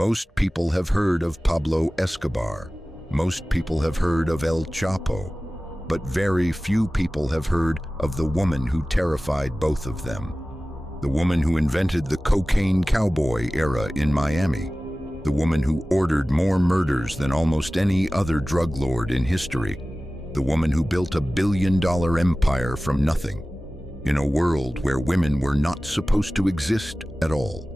Most people have heard of Pablo Escobar. Most people have heard of El Chapo. But very few people have heard of the woman who terrified both of them. The woman who invented the cocaine cowboy era in Miami. The woman who ordered more murders than almost any other drug lord in history. The woman who built a billion-dollar empire from nothing, in a world where women were not supposed to exist at all.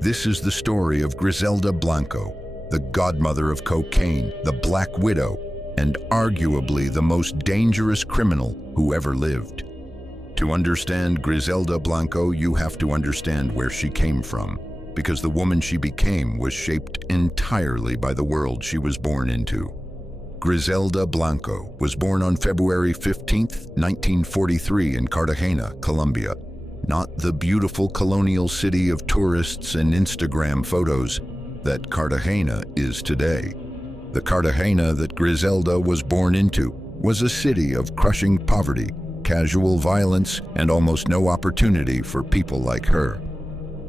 This is the story of Griselda Blanco, the godmother of cocaine, the Black Widow, and arguably the most dangerous criminal who ever lived. To understand Griselda Blanco, you have to understand where she came from, because the woman she became was shaped entirely by the world she was born into. Griselda Blanco was born on February 15, 1943 in Cartagena, Colombia, not the beautiful colonial city of tourists and Instagram photos that Cartagena is today. The Cartagena that Griselda was born into was a city of crushing poverty, casual violence, and almost no opportunity for people like her.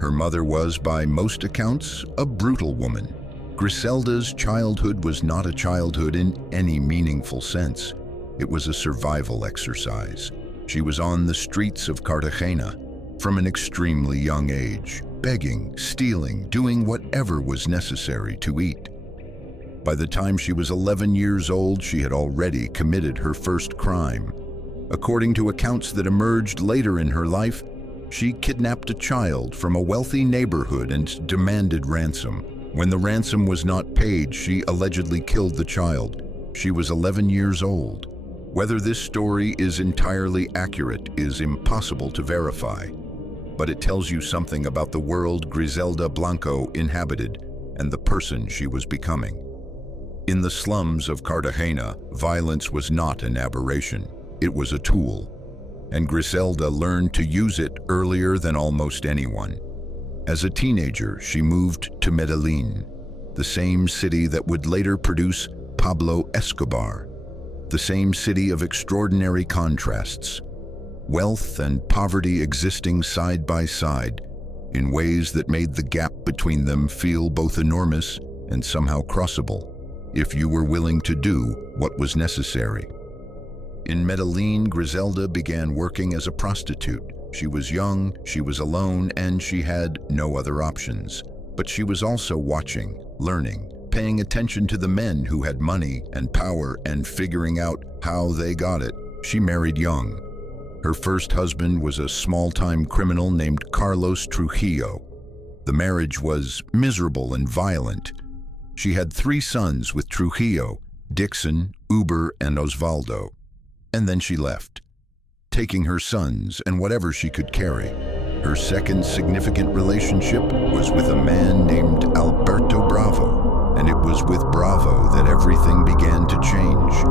Her mother was, by most accounts, a brutal woman. Griselda's childhood was not a childhood in any meaningful sense. It was a survival exercise. She was on the streets of Cartagena from an extremely young age, begging, stealing, doing whatever was necessary to eat. By the time she was 11 years old, she had already committed her first crime. According to accounts that emerged later in her life, she kidnapped a child from a wealthy neighborhood and demanded ransom. When the ransom was not paid, she allegedly killed the child. She was 11 years old. Whether this story is entirely accurate is impossible to verify, but it tells you something about the world Griselda Blanco inhabited and the person she was becoming. In the slums of Cartagena, violence was not an aberration. It was a tool, and Griselda learned to use it earlier than almost anyone. As a teenager, she moved to Medellin, the same city that would later produce Pablo Escobar, the same city of extraordinary contrasts, wealth and poverty existing side by side in ways that made the gap between them feel both enormous and somehow crossable, if you were willing to do what was necessary. In Medellin, Griselda began working as a prostitute. She was young, she was alone, and she had no other options. But she was also watching, learning, paying attention to the men who had money and power and figuring out how they got it. She married young. Her first husband was a small-time criminal named Carlos Trujillo. The marriage was miserable and violent. She had 3 sons with Trujillo, Dixon, Uber, and Osvaldo. And then she left, taking her sons and whatever she could carry. Her second significant relationship was with a man named Alberto Bravo, and it was with Bravo that everything began to change.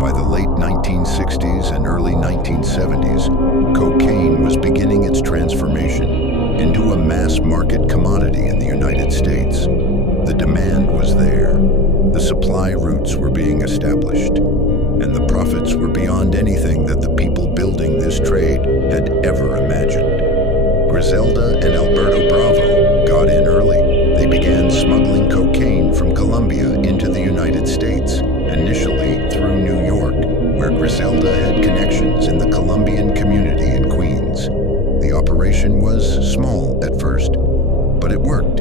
By the late 1960s and early 1970s, cocaine was beginning its transformation into a mass-market commodity in the United States. The demand was there, the supply routes were being established, and the profits were beyond anything that the people building this trade had ever imagined. Griselda and Alberto Bravo got in early. They began smuggling cocaine from Colombia into the United States, initially through New York, where Griselda had connections in the Colombian community in Queens. The operation was small at first, but it worked,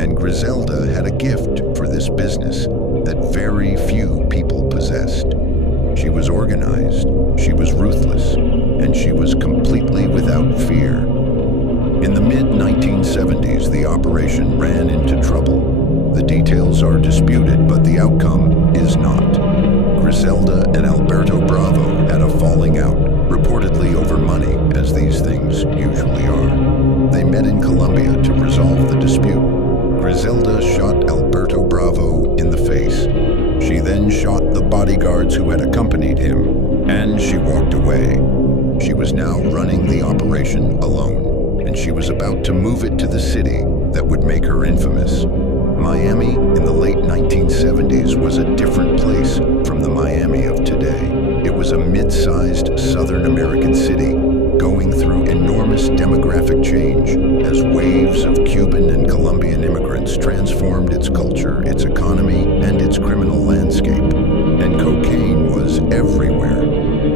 and Griselda had a gift for this business that very few people possessed. She was organized, she was ruthless, and she was completely without fear. In the mid-1970s, the operation ran into trouble. The details are disputed, but the outcome is not. Griselda and Alberto Bravo had a falling out, reportedly over money, as these things usually are. They met in Colombia to resolve the dispute. Griselda shot Alberto Bravo in the face. She then shot the bodyguards who had accompanied him, and she walked away. She was now running the operation alone, and she was about to move it to the city that would make her infamous. Miami in the late 1970s was a different place from the Miami of today. It was a mid-sized Southern American city going through enormous demographic change as waves of Cuban and Colombian immigrants transformed its culture, its economy, and its criminal landscape. And cocaine was everywhere.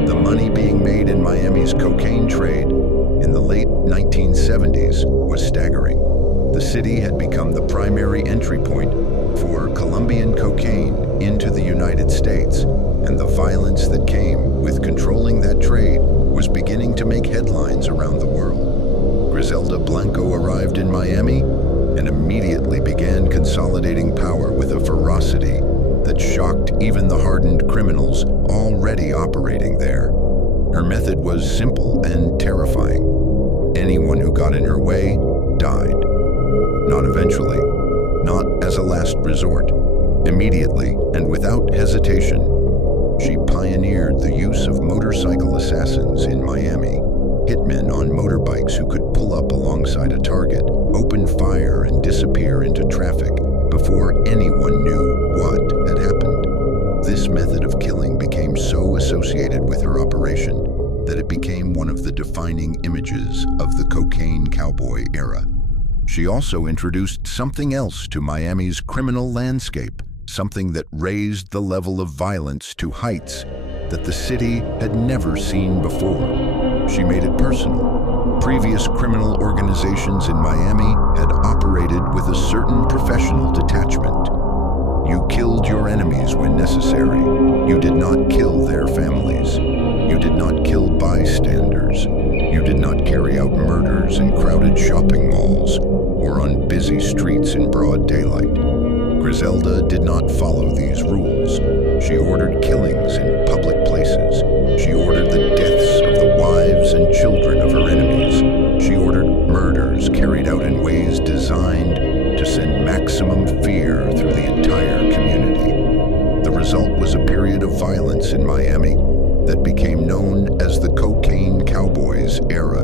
The money being made in Miami's cocaine trade in the late 1970s was staggering. The city had become the primary entry point for Colombian cocaine into the United States, and the violence that came with controlling that trade was beginning to make headlines around the world. Griselda Blanco arrived in Miami and immediately began consolidating power with a ferocity that shocked even the hardened criminals already operating there. Her method was simple and terrifying. Anyone who got in her way died. Not eventually, not as a last resort. Immediately and without hesitation, she pioneered the use of motorcycle assassins in Miami, hitmen on motorbikes who could pull up alongside a target, open fire, and disappear into traffic before anyone knew what had happened. This method of killing became so associated with her operation that it became one of the defining images of the cocaine cowboy era. She also introduced something else to Miami's criminal landscape, something that raised the level of violence to heights that the city had never seen before. She made it personal. Previous criminal organizations in Miami had operated with a certain professional detachment. You killed your enemies when necessary. You did not kill their families. You did not kill bystanders. You did not carry out murders in crowded shopping malls or on busy streets in broad daylight. Griselda did not follow these rules. She ordered killings in public places. She ordered the deaths of the wives and children of her enemies. She ordered murders carried out in ways designed to send maximum fear through the entire community. The result was a period of violence in Miami that became known as the Cocaine Cowboys era,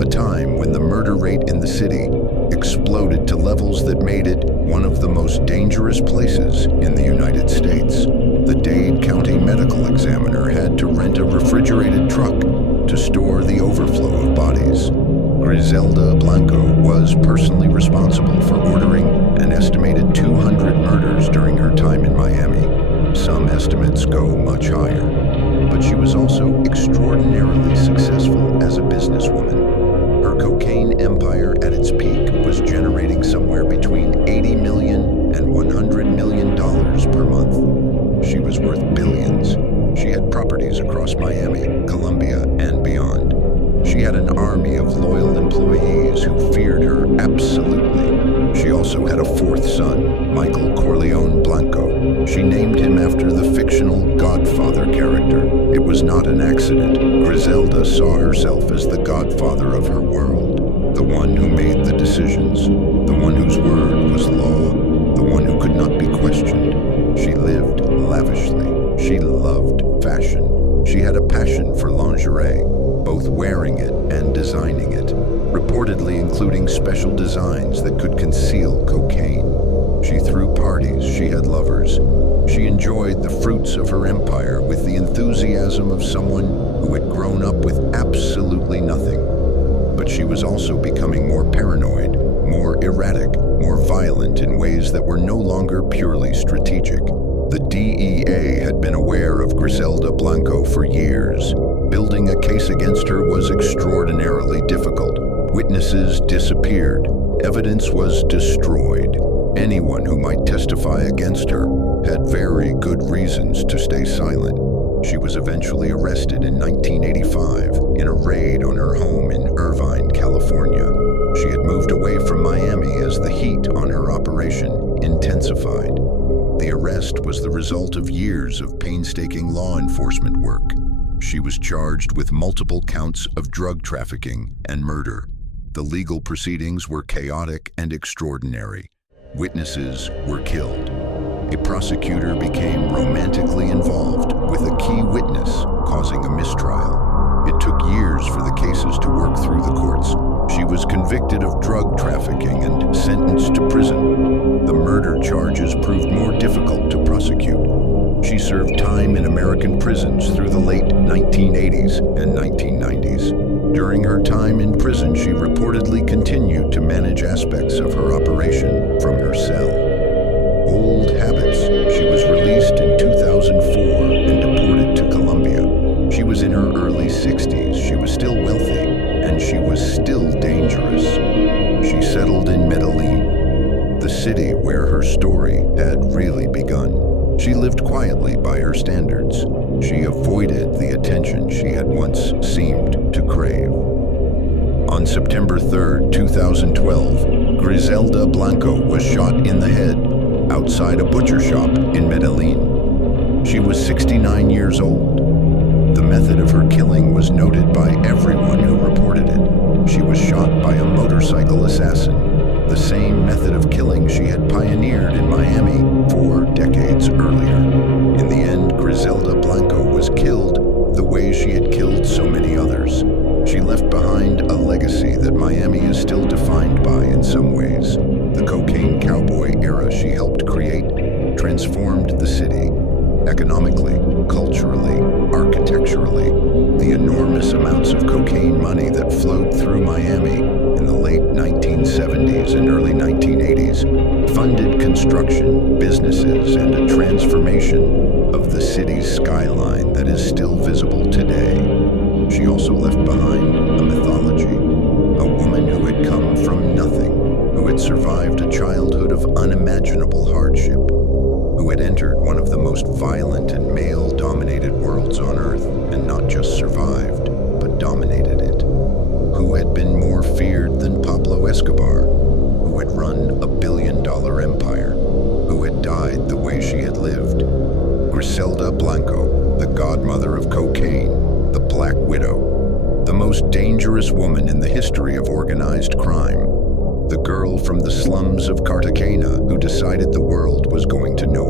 a time when the murder rate in the city exploded to levels that made it one of the most dangerous places in the United States. The Dade County Medical Examiner had to rent a refrigerated truck to store the overflow of bodies. Griselda Blanco was personally responsible for ordering an estimated 200 murders during her time in Miami. Some estimates go much higher. But she was also extraordinarily successful as a businesswoman. Her cocaine empire at its peak was generating somewhere between $80 million and $100 million per month. She was worth billions. She had properties across Miami, Colombia, and beyond. She had an army of loyal employees who feared her absolutely. She also had a fourth son, Michael Corleone Blanco. She named him after the fictional Godfather character. It was not an accident. Griselda saw herself as the godfather of her world, the one who made the decisions, the one whose word was law, the one who could not be questioned. She lived lavishly. She loved fashion. She had a passion for lingerie, both wearing it and designing it, reportedly including special designs that could conceal cocaine. She threw parties, she had lovers. She enjoyed the fruits of her empire with the enthusiasm of someone who had grown up with absolutely nothing. But she was also becoming more paranoid, more erratic, more violent in ways that were no longer purely strategic. The DEA had been aware of Griselda Blanco for years. Building a case against her was extraordinarily difficult. Witnesses disappeared. Evidence was destroyed. Anyone who might testify against her had very good reasons to stay silent. She was eventually arrested in 1985 in a raid on her home in Irvine, California. She had moved away from Miami as the heat on her operation intensified. The arrest was the result of years of painstaking law enforcement work. She was charged with multiple counts of drug trafficking and murder. The legal proceedings were chaotic and extraordinary. Witnesses were killed. A prosecutor became romantically involved with a key witness, causing a mistrial. It took years for the cases to work through the courts. She was convicted of drug trafficking and sentenced to prison. The murder charges proved more difficult to prosecute. She served time in American prisons through the late 1980s and 1990s. During her time in prison, she reportedly continued to manage aspects of her operation from her cell. Old habits. She was released in 2004 and deported to Colombia. She was in her early 60s. She was still wealthy, and she was still dangerous. She settled in Medellin, the city where her story had really begun. She lived quietly by her standards. She avoided the attention she had once seemed to crave. On September 3, 2012, Griselda Blanco was shot in the head outside a butcher shop in Medellin. She was 69 years old. The method of her killing was noted by everyone who reported it. She was shot by a motorcycle assassin, the same method of killing she had pioneered in Miami 4 decades earlier. In the end, Griselda Blanco was killed the way she had killed so many others. She left behind a legacy that Miami is still defined by in some ways. The cocaine cowboy era she helped create transformed the city economically, culturally, architecturally. The enormous amounts of cocaine money that flowed through Miami in the late 1970s and early 1980s funded construction, businesses, and a transformation of the city's skyline that is still visible today. She also left behind a mythology, a woman who had come from nothing, who had survived a childhood of unimaginable hardship, who had entered one of the most violent and male-dominated worlds on Earth, and not just survived, but dominated it, who had been more feared than Pablo Escobar, who had run a billion-dollar empire, who had died the way she had lived. Griselda Blanco, the godmother of cocaine, the Black Widow, the most dangerous woman in the history of organized crime, the girl from the slums of Cartagena who decided the world was going to know